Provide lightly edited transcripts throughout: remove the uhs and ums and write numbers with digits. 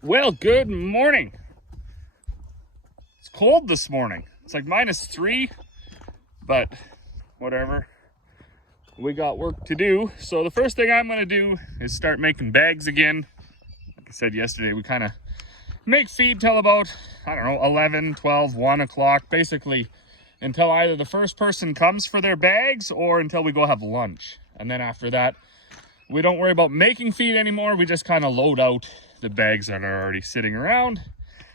Well, good morning. It's cold this morning. It's like -3, but whatever. We got work to do. So the first thing I'm gonna do is start making bags again. Like I said yesterday, we kind of make feed till about, I don't know, 11, 12, 1 o'clock, basically until either the first person comes for their bags or until we go have lunch. And then after that, we don't worry about making feed anymore. We just kind of load out the bags that are already sitting around.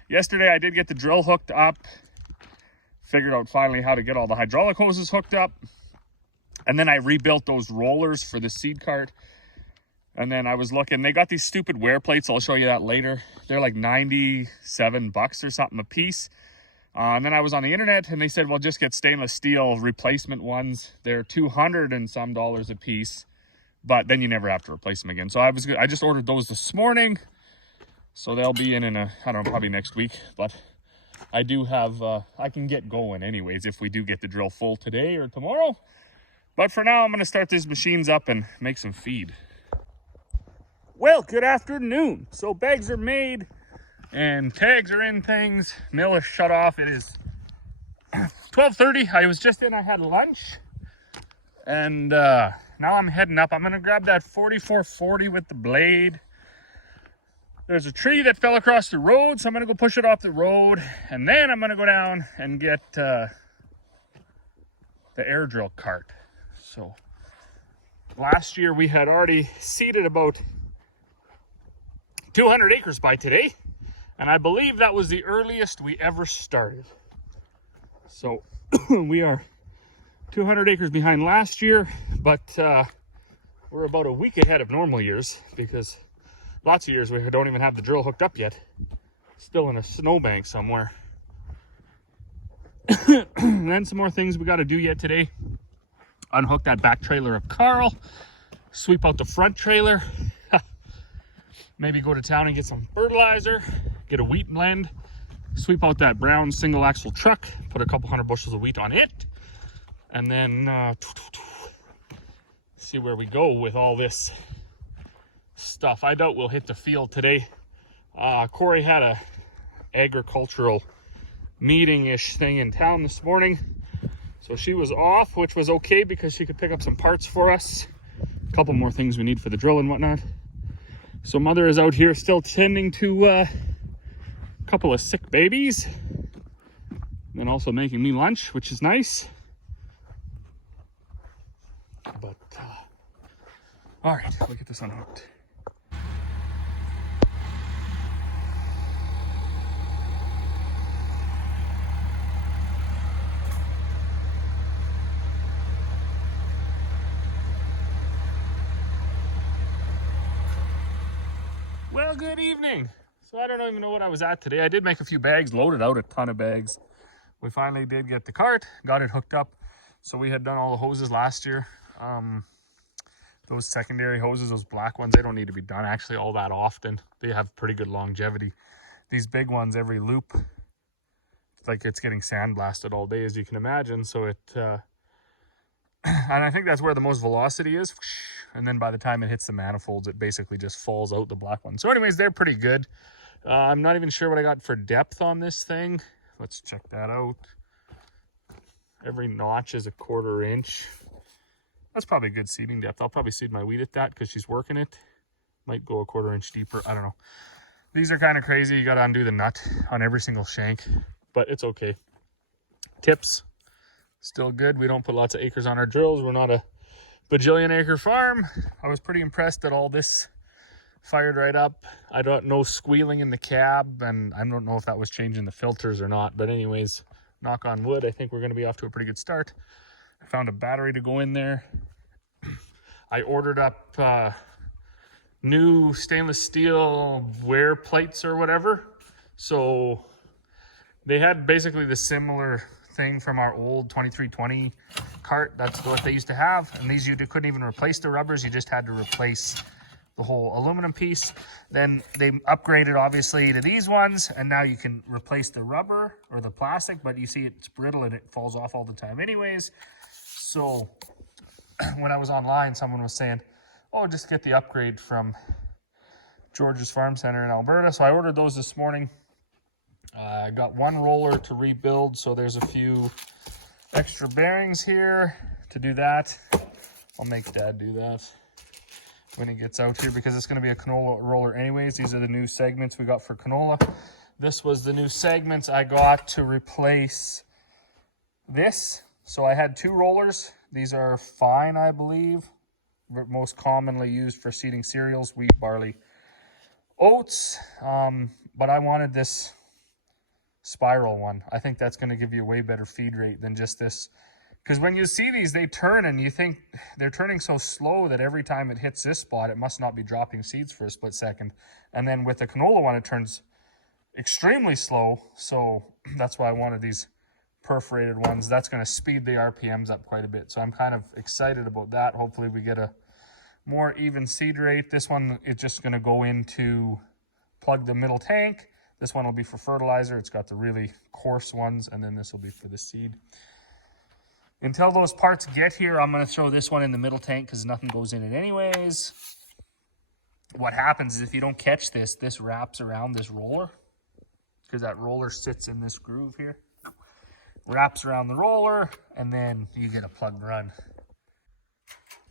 Yesterday, I did get the drill hooked up. Figured out finally how to get all the hydraulic hoses hooked up. And then I rebuilt those rollers for the seed cart. And then I was looking, they got these stupid wear plates. I'll show you that later. They're like 97 bucks or something a piece. And then I was on the internet and they said, well, just get stainless steel replacement ones. They're $200 and some a piece, but then you never have to replace them again. So I just ordered those this morning. So they'll be in a, I don't know, probably next week, but I do have, I can get going anyways if we do get the drill full today or tomorrow. But for now, I'm going to start these machines up and make some feed. Well, good afternoon. So bags are made and tags are in things. Mill is shut off. It is 12:30. I was just in, I had lunch. And now I'm heading up. I'm going to grab that 4440 with the blade. There's a tree that fell across the road, so I'm going to go push it off the road. And then I'm going to go down and get the air drill cart. So last year we had already seeded about 200 acres by today. And I believe that was the earliest we ever started. So we are 200 acres behind last year, but we're about a week ahead of normal years because lots of years we don't even have the drill hooked up yet. Still in a snowbank somewhere. And then some more things we got to do yet today. Unhook that back trailer of Carl. Sweep out the front trailer. Maybe go to town and get some fertilizer. Get a wheat blend. Sweep out that brown single axle truck. Put a couple hundred bushels of wheat on it. And then see where we go with all this stuff. I doubt we'll hit the field today. Corey had a agricultural meeting-ish thing in town this morning. So she was off, which was okay because she could pick up some parts for us. A couple more things we need for the drill and whatnot. So mother is out here still tending to a couple of sick babies. And then also making me lunch, which is nice. But, all right, we'll get this unhooked. Well, good evening. So I don't even know what I was at today. I did make a few bags, loaded out a ton of bags. We finally did get the cart, got it hooked up. So we had done all the hoses last year. Those secondary hoses, those black ones, they don't need to be done actually all that often. They have pretty good longevity. These big ones, every loop, it's like it's getting sandblasted all day, as you can imagine. So it, and I think that's where the most velocity is. And then by the time it hits the manifolds, it basically just falls out, the black one. So anyways, they're pretty good. I'm not even sure what I got for depth on this thing. Let's check that out. Every notch is a 1/4 inch. That's probably good seeding depth. I'll probably seed my wheat at that because she's working it. Might go a 1/4 inch deeper. I don't know. These are kind of crazy. You got to undo the nut on every single shank, but it's okay. Tips, still good. We don't put lots of acres on our drills. We're not a bajillion acre farm. I was pretty impressed that all this fired right up. I don't know, squealing in the cab, and I don't know if that was changing the filters or not, but anyways, knock on wood, I think we're going to be off to a pretty good start. I found a battery to go in there. I ordered up new stainless steel wear plates or whatever. So they had basically the similar thing from our old 2320 cart. That's what they used to have. And these, you couldn't even replace the rubbers. You just had to replace the whole aluminum piece. Then they upgraded obviously to these ones, and now you can replace the rubber or the plastic, but you see it's brittle and it falls off all the time anyways. So when I was online, someone was saying, oh, just get the upgrade from George's Farm Center in Alberta. So I ordered those this morning. I got one roller to rebuild, so there's a few extra bearings here to do that. I'll make Dad do that when he gets out here, because it's going to be a canola roller anyways. These are the new segments we got for canola. This was the new segments I got to replace this. So I had two rollers. These are fine, I believe. Most commonly used for seeding cereals, wheat, barley, oats. But I wanted this spiral one. I think that's going to give you a way better feed rate than just this. Because when you see these, they turn and you think they're turning so slow that every time it hits this spot, it must not be dropping seeds for a split second. And then with the canola one, it turns extremely slow. So that's why I wanted these perforated ones. That's going to speed the RPMs up quite a bit. So I'm kind of excited about that. Hopefully we get a more even seed rate. This one is just going to go into plug the middle tank. This one will be for fertilizer. It's got the really coarse ones, and then this will be for the seed. Until those parts get here, I'm going to throw this one in the middle tank because nothing goes in it anyways. What happens is if you don't catch this, this wraps around this roller, because that roller sits in this groove here. Wraps around the roller, and then you get a plugged run.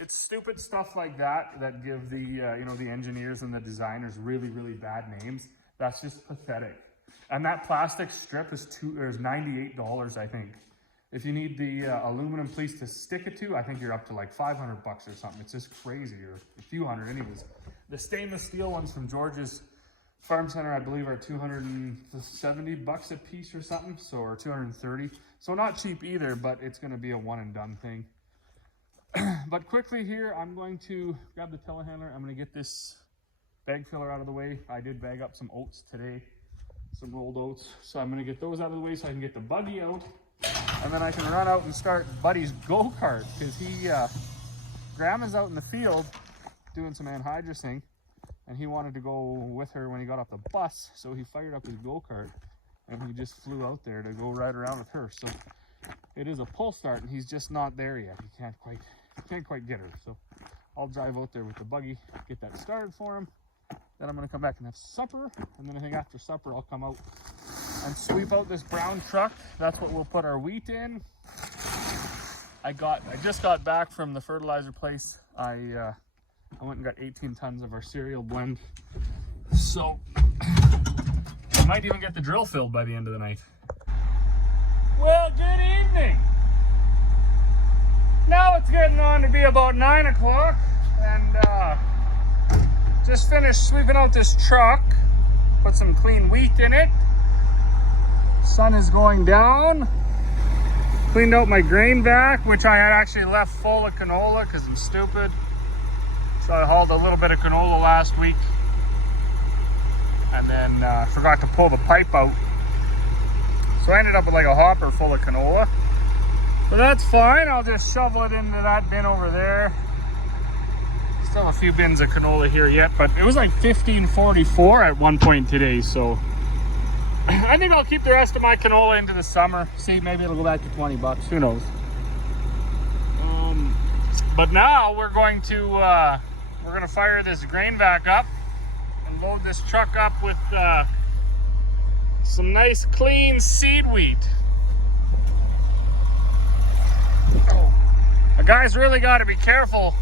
It's stupid stuff like that that give the the engineers and the designers really, really bad names. That's just pathetic. And that plastic strip is $98, I think. If you need the aluminum piece to stick it to, I think you're up to like $500 or something. It's just crazy, or a few hundred anyways. The stainless steel ones from George's Farm Center, I believe, are $270 a piece or something, so, or 230. So not cheap either, but it's going to be a one and done thing. But quickly here, I'm going to grab the telehandler. I'm going to get this bag filler out of the way. I did bag up some oats today, some rolled oats. So I'm going to get those out of the way so I can get the buggy out. And then I can run out and start Buddy's go-kart, because Grandma's out in the field doing some anhydrous, and he wanted to go with her when he got off the bus. So he fired up his go-kart and he just flew out there to go ride around with her. So it is a pull start, and he's just not there yet. He can't quite get her. So I'll drive out there with the buggy, get that started for him. Then I'm going to come back and have supper, and then I think after supper I'll come out and sweep out this brown truck. That's what we'll put our wheat in. I just got back from the fertilizer place. I went and got 18 tons of our cereal blend. So I might even get the drill filled by the end of the night. Well, good evening. Now it's getting on to be about 9 o'clock, and just finished sweeping out this truck, put some clean wheat in it. Sun is going down. Cleaned out my grain vac, which I had actually left full of canola because I'm stupid. So I hauled a little bit of canola last week, and then forgot to pull the pipe out. So I ended up with like a hopper full of canola. But that's fine, I'll just shovel it into that bin over there. Still a few bins of canola here yet, but it was like $15.44 at one point today, so I think I'll keep the rest of my canola into the summer. See, maybe it'll go back to 20 bucks, who knows. But now we're gonna fire this grain vac up and load this truck up with some nice clean seed wheat. The guys really got to be careful,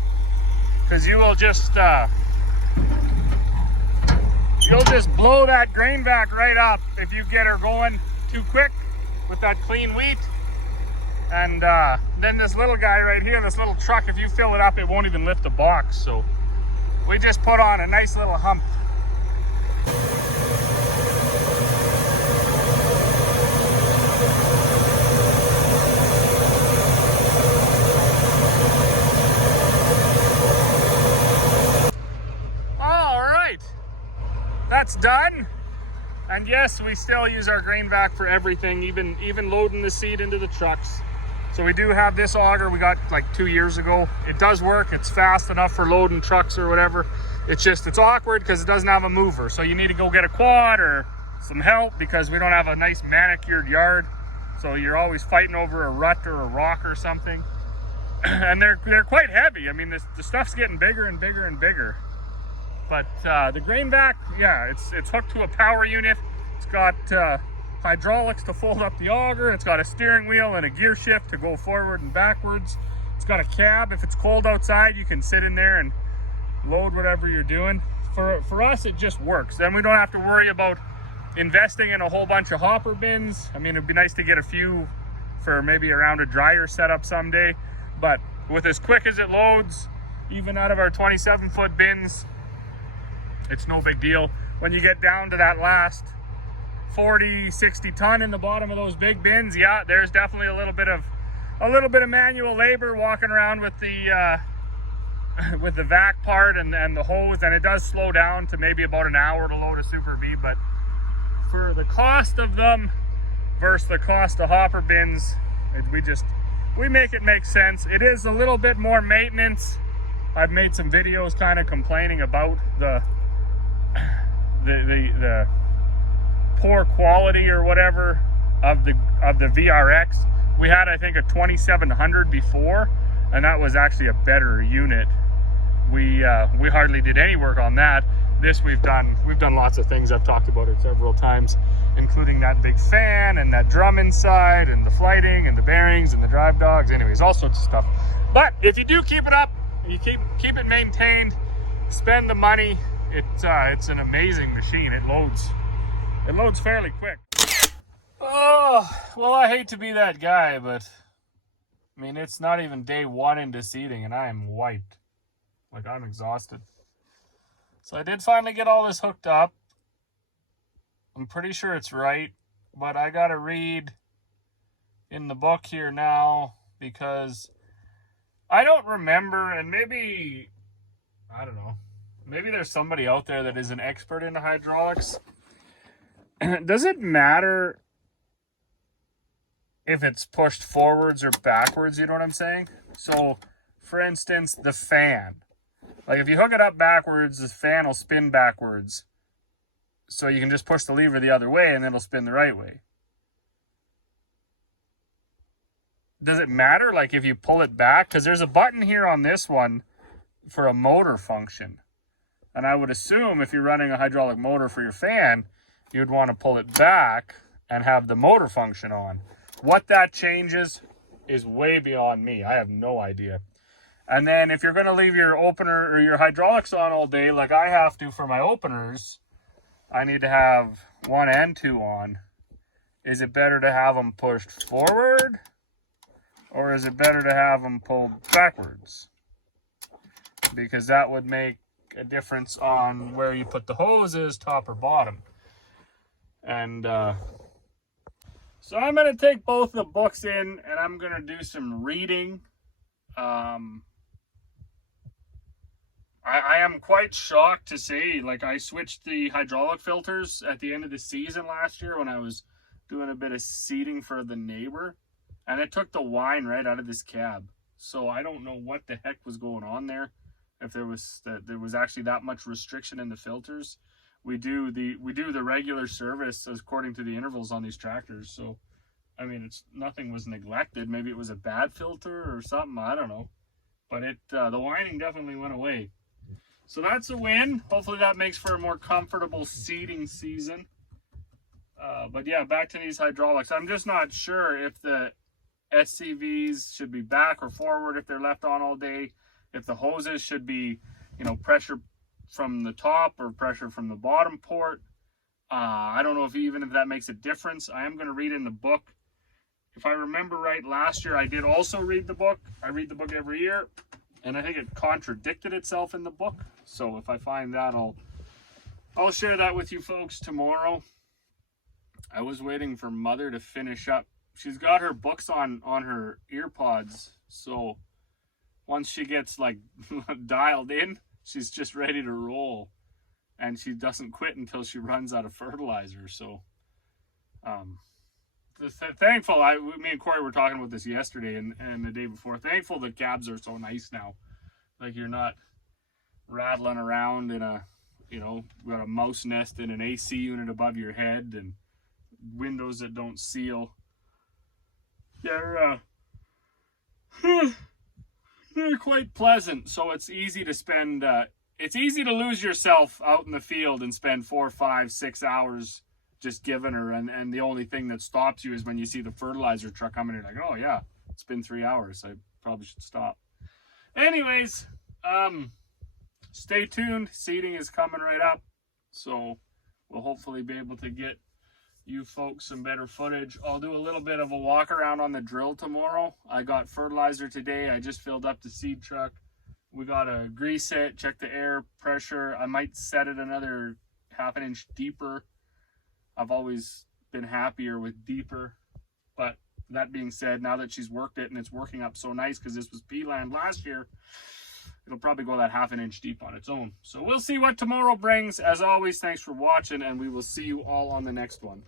because you'll just blow that grain vac right up if you get her going too quick with that clean wheat. And then this little guy right here, this little truck, if you fill it up, it won't even lift a box. So we just put on a nice little hump. That's done. And yes, we still use our grain vac for everything, even loading the seed into the trucks. So we do have this auger we got like 2 years ago. It does work. It's fast enough for loading trucks or whatever. It's awkward because it doesn't have a mover. So you need to go get a quad or some help, because we don't have a nice manicured yard. So you're always fighting over a rut or a rock or something. And they're quite heavy. I mean, the stuff's getting bigger and bigger and bigger. But the grain vac, yeah, it's hooked to a power unit. It's got hydraulics to fold up the auger. It's got a steering wheel and a gear shift to go forward and backwards. It's got a cab. If it's cold outside, you can sit in there and load whatever you're doing. For us, it just works. Then we don't have to worry about investing in a whole bunch of hopper bins. I mean, it'd be nice to get a few for maybe around a dryer setup someday. But with as quick as it loads, even out of our 27-foot bins, it's no big deal. When you get down to that last 40, 60 ton in the bottom of those big bins, yeah, there's definitely a little bit of manual labor walking around with the vac part and the hose, and it does slow down to maybe about an hour to load a Super B. But for the cost of them versus the cost of hopper bins, we make it make sense. It is a little bit more maintenance. I've made some videos kind of complaining about the poor quality or whatever of the VRX. We had, I think, a 2700 before, and that was actually a better unit. We hardly did any work on that. This we've done lots of things. I've talked about it several times, including that big fan and that drum inside and the flighting and the bearings and the drive dogs. Anyways, all sorts of stuff. But if you do keep it up, you keep it maintained, spend the money, it's an amazing machine. It loads fairly quick. Oh, well, I hate to be that guy, but I mean, it's not even day one into seeding and I am wiped. Like, I'm exhausted. So I did finally get all this hooked up. I'm pretty sure it's right, but I gotta read in the book here now because I don't remember, and maybe, I don't know, maybe there's somebody out there that is an expert in hydraulics. Does it matter if it's pushed forwards or backwards? You know what I'm saying? So, for instance, the fan. Like, if you hook it up backwards, the fan will spin backwards. So you can just push the lever the other way and it'll spin the right way. Does it matter, like, if you pull it back? Because there's a button here on this one for a motor function. And I would assume if you're running a hydraulic motor for your fan, you'd want to pull it back and have the motor function on. What that changes is way beyond me. I have no idea. And then if you're going to leave your opener or your hydraulics on all day, like I have to for my openers, I need to have 1 and 2 on. Is it better to have them pushed forward? Or is it better to have them pulled backwards? Because that would make a difference on where you put the hoses, top or bottom. And so I'm going to take both the books in and I'm going to do some reading. I am quite shocked to say, like, I switched the hydraulic filters at the end of the season last year when I was doing a bit of seeding for the neighbor. And it took the wine right out of this cab. So I don't know what the heck was going on there. If there was actually that much restriction in the filters. We do the regular service according to the intervals on these tractors. So I mean, nothing was neglected. Maybe it was a bad filter or something. I don't know. But the whining definitely went away. So that's a win. Hopefully that makes for a more comfortable seeding season. But yeah, back to these hydraulics. I'm just not sure if the SCVs should be back or forward if they're left on all day. If the hoses should be, pressure from the top or pressure from the bottom port. I don't know if that makes a difference. I am going to read in the book. If I remember right, last year I did also read the book. I read the book every year, and I think it contradicted itself in the book. So if I find that, I'll share that with you folks tomorrow. I was waiting for Mother to finish up. She's got her books on her ear pods, so once she gets like dialed in, she's just ready to roll, and she doesn't quit until she runs out of fertilizer. So thankful. Me and Corey were talking about this yesterday and the day before. Thankful that cabs are so nice now. Like, you're not rattling around in got a mouse nest in an AC unit above your head and windows that don't seal. They're quite pleasant, so it's easy to spend it's easy to lose yourself out in the field and spend 4, 5, 6 hours just giving her, and the only thing that stops you is when you see the fertilizer truck coming in, like, oh yeah, it's been 3 hours, I probably should stop. Anyways, stay tuned. Seeding is coming right up, so we'll hopefully be able to get you folks some better footage. I'll do a little bit of a walk around on the drill tomorrow. I got fertilizer today. I just filled up the seed truck. We got to grease it, check the air pressure. I might set it another 1/2 inch deeper. I've always been happier with deeper, but that being said, now that she's worked it and it's working up so nice, because this was pealand last year, it'll probably go that 1/2 inch deep on its own. So we'll see what tomorrow brings. As always, thanks for watching, and we will see you all on the next one.